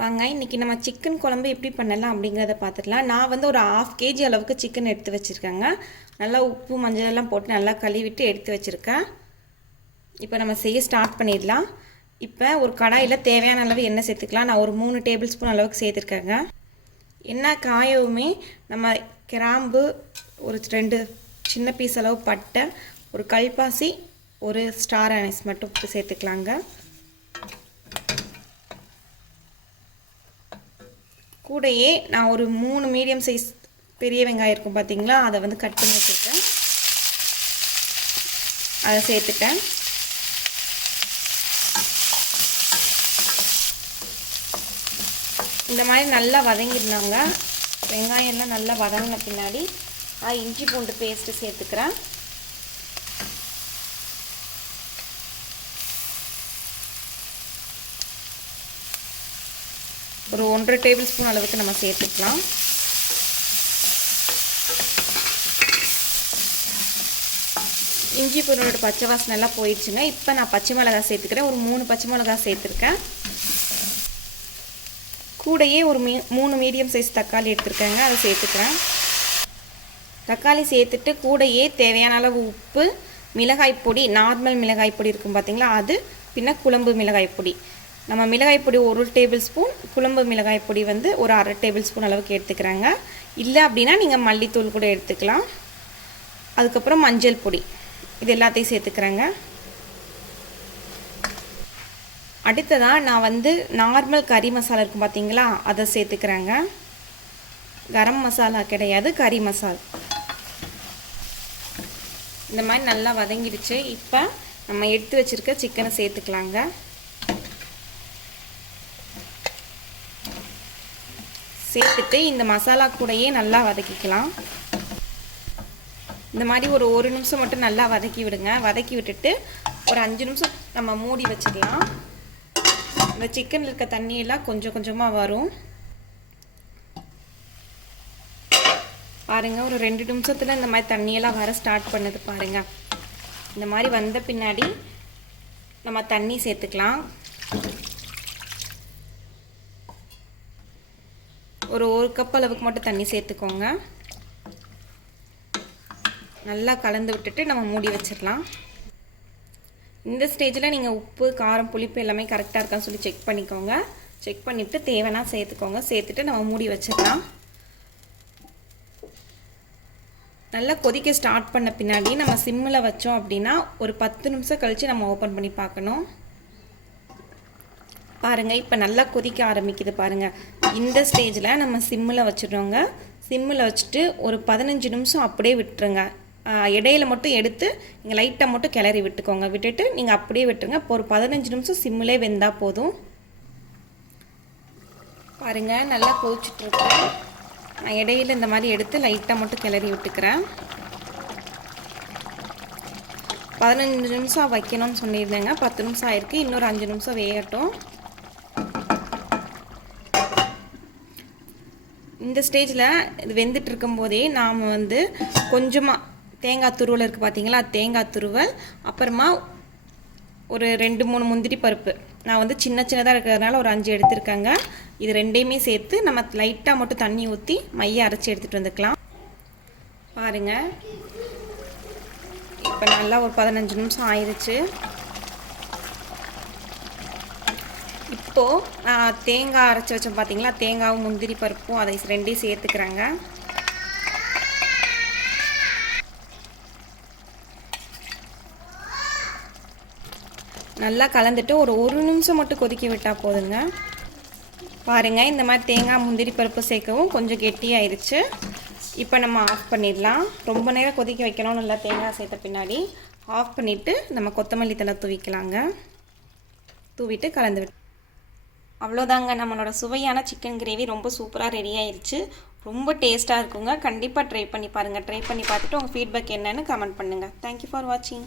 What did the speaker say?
வாங்க இன்றைக்கி நம்ம சிக்கன் குழம்பு எப்படி பண்ணலாம் அப்படிங்கிறத பார்த்துக்கலாம். நான் வந்து ஒரு 1/2 kg அளவுக்கு சிக்கன் எடுத்து வச்சுருக்கேங்க. நல்லா உப்பு மஞ்சள் எல்லாம் போட்டு நல்லா கழுவிட்டு எடுத்து வச்சுருக்கேன். இப்போ நம்ம செய்ய ஸ்டார்ட் பண்ணிடலாம். இப்போ ஒரு கடாயில் தேவையான அளவு எண்ணெய் சேர்த்துக்கலாம். நான் ஒரு 3 டேபிள் ஸ்பூன் அளவுக்கு சேர்த்துருக்கேங்க. எண்ணெய் காயவுமே நம்ம கிராம்பு, ஒரு 2 சின்ன பீஸ் அளவு பட்டை, ஒரு கல்பாசி, ஒரு ஸ்டார் அனீஸ் மட்டும் சேர்த்துக்கலாங்க. கூடையே நான் ஒரு 3 மீடியம் சைஸ் பெரிய வெங்காயம் இருக்கும் பார்த்தீங்களா, அதை வந்து கட் பண்ணி வச்சுருக்கேன். அதை சேர்த்துட்டேன். இந்த மாதிரி நல்லா வதங்கிருந்தாங்க. வெங்காயம்லாம் நல்லா வதங்கின பின்னாடி இஞ்சி பூண்டு பேஸ்ட்டு சேர்த்துக்கிறேன். ஒரு 1.5 டேபிள் ஸ்பூன் அளவுக்கு நம்ம சேர்த்துக்கலாம். இஞ்சி பூண்டோட பச்சை வாசனை எல்லாம் போயிடுச்சுங்க. இப்போ நான் பச்சை மிளகாய் சேர்த்துக்கிறேன். ஒரு 3 பச்சை மிளகாய் சேர்த்துருக்கேன். கூடையே ஒரு 3 மீடியம் சைஸ் தக்காளி எடுத்துருக்கேங்க, அதை சேர்த்துக்கிறேன். தக்காளி சேர்த்துட்டு கூடையே தேவையான அளவு உப்பு, மிளகாய் பொடி, நார்மல் மிளகாய் பொடி இருக்கும் பார்த்தீங்களா, அது பின்ன குழம்பு மிளகாய் பொடி. நம்ம மிளகாய் பொடி 1 டேபிள் ஸ்பூன், குழம்பு மிளகாய் பொடி வந்து ஒரு 1/2 டேபிள் ஸ்பூன் அளவுக்கு எடுத்துக்கிறாங்க. இல்லை அப்படின்னா நீங்கள் மல்லித்தூள் கூட எடுத்துக்கலாம். அதுக்கப்புறம் மஞ்சள் பொடி, இது எல்லாத்தையும் சேர்த்துக்கிறேங்க. அடுத்ததாக நான் வந்து நார்மல் கறி மசாலா இருக்கும் பார்த்தீங்களா, அதை சேர்த்துக்கிறேங்க. கரம் மசாலா கிடையாது, கறி மசாலா. இந்த மாதிரி நல்லா வதங்கிடுச்சு. இப்போ நம்ம எடுத்து வச்சுருக்க சிக்கனை சேர்த்துக்கலாங்க. சேர்த்துட்டு இந்த மசாலா கூடையே நல்லா வதக்கிக்கலாம். இந்த மாதிரி ஒரு 1 நிமிஷம் மட்டும் நல்லா வதக்கி விடுங்க. வதக்கி விட்டுட்டு ஒரு 5 நிமிஷம் நம்ம மூடி வச்சிடலாம். இந்த சிக்கனில் இருக்க தண்ணியெல்லாம் கொஞ்சம் கொஞ்சமாக வரும் பாருங்கள். ஒரு 2 நிமிஷத்தில் இந்த மாதிரி தண்ணியெல்லாம் வர ஸ்டார்ட் பண்ணுது பாருங்கள். இந்த மாதிரி வந்த பின்னாடி நம்ம தண்ணி சேர்த்துக்கலாம். ஒரு 1 கப் அளவுக்கு மட்டும் தண்ணி சேர்த்துக்கோங்க. நல்லா கலந்து விட்டுட்டு நம்ம மூடி வச்சிடலாம். இந்த ஸ்டேஜில் நீங்கள் உப்பு, காரம், புளிப்பு எல்லாமே கரெக்டாக இருக்கான்னு சொல்லி செக் பண்ணிக்கோங்க. செக் பண்ணிவிட்டு தேவைன்னா சேர்த்துக்கோங்க. சேர்த்துட்டு நம்ம மூடி வச்சிடலாம். நல்லா கொதிக்க ஸ்டார்ட் பண்ண பின்னாடி நம்ம சிம்மில் வச்சோம் அப்படின்னா ஒரு 10 நிமிஷம் கழித்து நம்ம ஓப்பன் பண்ணி பார்க்கணும். பாருங்கள், இப்போ நல்லா கொதிக்க ஆரம்பிக்குது பாருங்கள். இந்த ஸ்டேஜில் நம்ம சிம்மில் வச்சிடுறோங்க. சிம்மில் வச்சுட்டு ஒரு 15 நிமிஷம் அப்படியே விட்டுருங்க. இடையில மட்டும் எடுத்து நீங்கள் லைட்டாக மட்டும் கிளறி விட்டுக்கோங்க. விட்டுட்டு நீங்கள் அப்படியே விட்டுருங்க. இப்போ ஒரு 15 நிமிஷம் சிம்மிலே வெந்தால் போதும். பாருங்கள், நல்லா கொதிச்சுட்ருக்கேன். நான் இடையில இந்த மாதிரி எடுத்து லைட்டாக மட்டும் கிளறி விட்டுக்கிறேன். 15 நிமிஷம் வைக்கணும்னு சொல்லியிருந்தேங்க. 10 நிமிஷம் ஆயிருக்கு. இன்னொரு 5 நிமிஷம் வேகட்டும். இந்த ஸ்டேஜில் இது வெந்துட்டு இருக்கும்போதே நாம் வந்து கொஞ்சமாக தேங்காய் துருவல் இருக்குது பார்த்தீங்களா, தேங்காய் துருவல், அப்புறமா ஒரு 2-3 முந்திரி பருப்பு, நான் வந்து சின்ன சின்னதாக இருக்கிறதுனால ஒரு 5 எடுத்துருக்கேங்க. இது ரெண்டையுமே சேர்த்து நம்ம லைட்டாக மட்டும் தண்ணி ஊற்றி மைய அரைச்சி எடுத்துகிட்டு வந்துக்கலாம். பாருங்கள், இப்போ நல்லா ஒரு 15 நிமிஷம் ஆயிடுச்சு. இப்போது நான் தேங்காய் அரைச்சி வச்சோம் பார்த்தீங்களா, தேங்காயும் முந்திரி பருப்பும் அதை ரெண்டையும் சேர்த்துக்கிறேங்க. நல்லா கலந்துட்டு ஒரு 1 நிமிஷம் மட்டும் கொதிக்க விட்டால் போதுங்க. பாருங்கள், இந்த மாதிரி தேங்காய் முந்திரி பருப்பு சேர்க்கவும் கொஞ்சம் கெட்டியாயிருச்சு. இப்போ நம்ம ஆஃப் பண்ணிடலாம். ரொம்ப நேரம் கொதிக்க வைக்கணும். நல்லா தேங்காய் சேர்த்த பின்னாடி ஆஃப் பண்ணிவிட்டு நம்ம கொத்தமல்லி தழை தூவிக்கலாங்க. தூவிட்டு கலந்து விட்டு அவ்வளோதாங்க, நம்மளோட சுவையான சிக்கன் கிரேவி ரொம்ப சூப்பராக ரெடி ஆயிடுச்சு. ரொம்ப டேஸ்ட்டாக இருக்குங்க. கண்டிப்பாக ட்ரை பண்ணி பாருங்கள். ட்ரை பண்ணி பார்த்துட்டு உங்கள் ஃபீட்பேக் என்னன்னு கமெண்ட் பண்ணுங்கள். தேங்க்யூ ஃபார் வாட்சிங்.